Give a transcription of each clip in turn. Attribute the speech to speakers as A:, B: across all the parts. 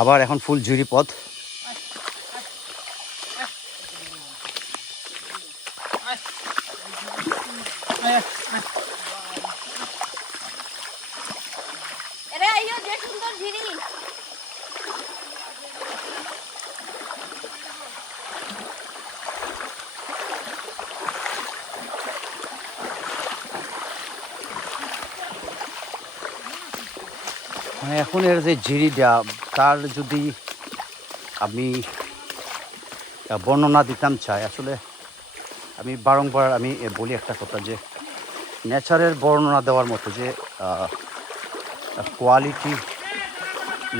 A: আবার এখন ফুল ঝুরি পথ। মানে এখন এর যে ঝিরিটা তার যদি আমি বর্ণনা দিতাম চাই, আসলে আমি বারংবার আমি বলি একটা কথা যে, নেচারের বর্ণনা দেওয়ার মতো যে কোয়ালিটি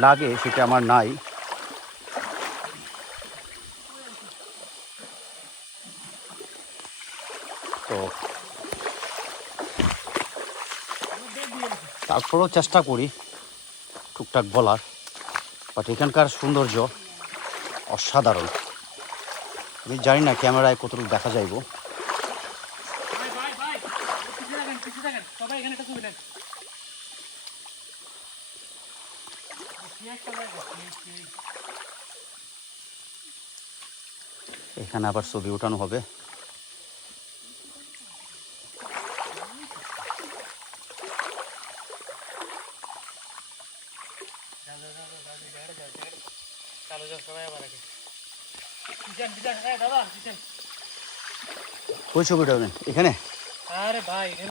A: লাগে সেটা আমার নাই। তো তারপরেও চেষ্টা করি, টুকটাক বলার। বাট এখানকার সৌন্দর্য অসাধারণ। আমি জানি না ক্যামেরায় কতটুকু দেখা যাইব।
B: এখানে
A: আবার ছবি ওঠানো হবে।
B: চালু যাও সবাই আবার আগে হ্যাঁ
A: ওই ছবিটা এখানে
B: আরে ভাই